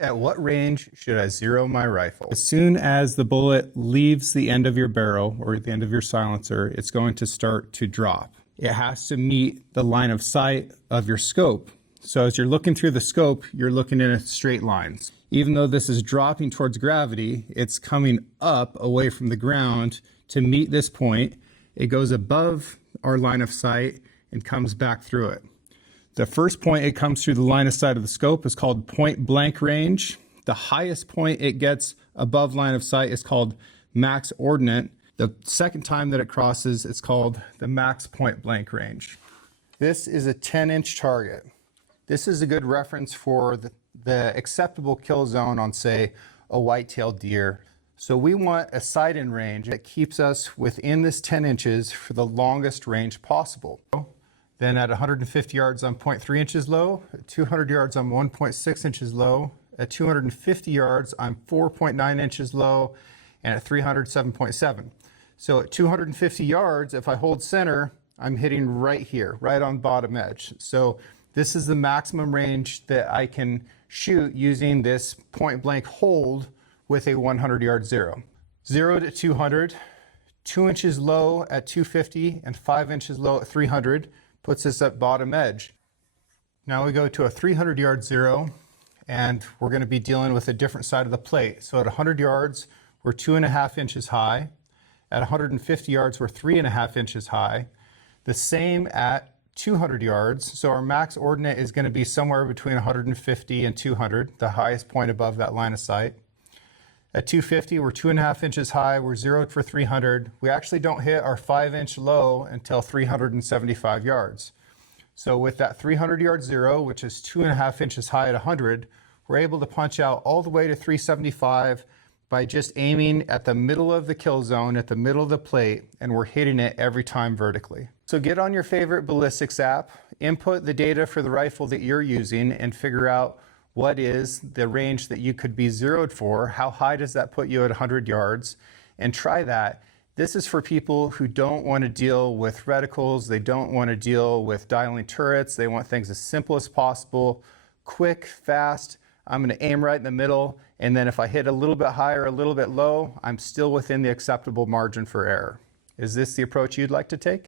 At what range should I zero my rifle? As soon as the bullet leaves the end of your barrel or the end of your silencer, it's going to start to drop. It has to meet the line of sight of your scope. So as you're looking through the scope, you're looking in straight lines. Even though this is dropping towards gravity, it's coming up away from the ground to meet this point. It goes above our line of sight and comes back through it. The first point it comes through the line of sight of the scope is called point blank range. The highest point it gets above line of sight is called max ordinate. The second time that it crosses, it's called the max point blank range. This is a 10-inch target. This is a good reference for the acceptable kill zone on, say, a white-tailed deer. So we want a sight-in range that keeps us within this 10 inches for the longest range possible. Then at 150 yards, I'm 0.3 inches low. At 200 yards, I'm 1.6 inches low. At 250 yards, I'm 4.9 inches low. And at 300, 7.7. So at 250 yards, if I hold center, I'm hitting right here, right on bottom edge. So this is the maximum range that I can shoot using this point blank hold with a 100-yard zero. 0 to 200, 2 inches low at 250 and 5 inches low at 300. Puts us at bottom edge. Now we go to a 300-yard zero, and we're going to be dealing with a different side of the plate. So at 100 yards, we're 2.5 inches high. At 150 yards, we're 3.5 inches high. The same at 200 yards. So our max ordinate is going to be somewhere between 150 and 200, the highest point above that line of sight. At 250, we're 2.5 inches high. We're zeroed for 300. We actually don't hit our 5-inch low until 375 yards. So with that 300-yard zero, which is 2.5 inches high at 100, we're able to punch out all the way to 375 by just aiming at the middle of the kill zone, at the middle of the plate, and we're hitting it every time vertically. So get on your favorite ballistics app, input the data for the rifle that you're using, and figure out what is the range that you could be zeroed for, how high does that put you at 100 yards, and try that. This is for people who don't want to deal with reticles, they don't want to deal with dialing turrets, they want things as simple as possible, quick, fast. I'm going to aim right in the middle, and then if I hit a little bit high or a little bit low, I'm still within the acceptable margin for error. Is this the approach you'd like to take?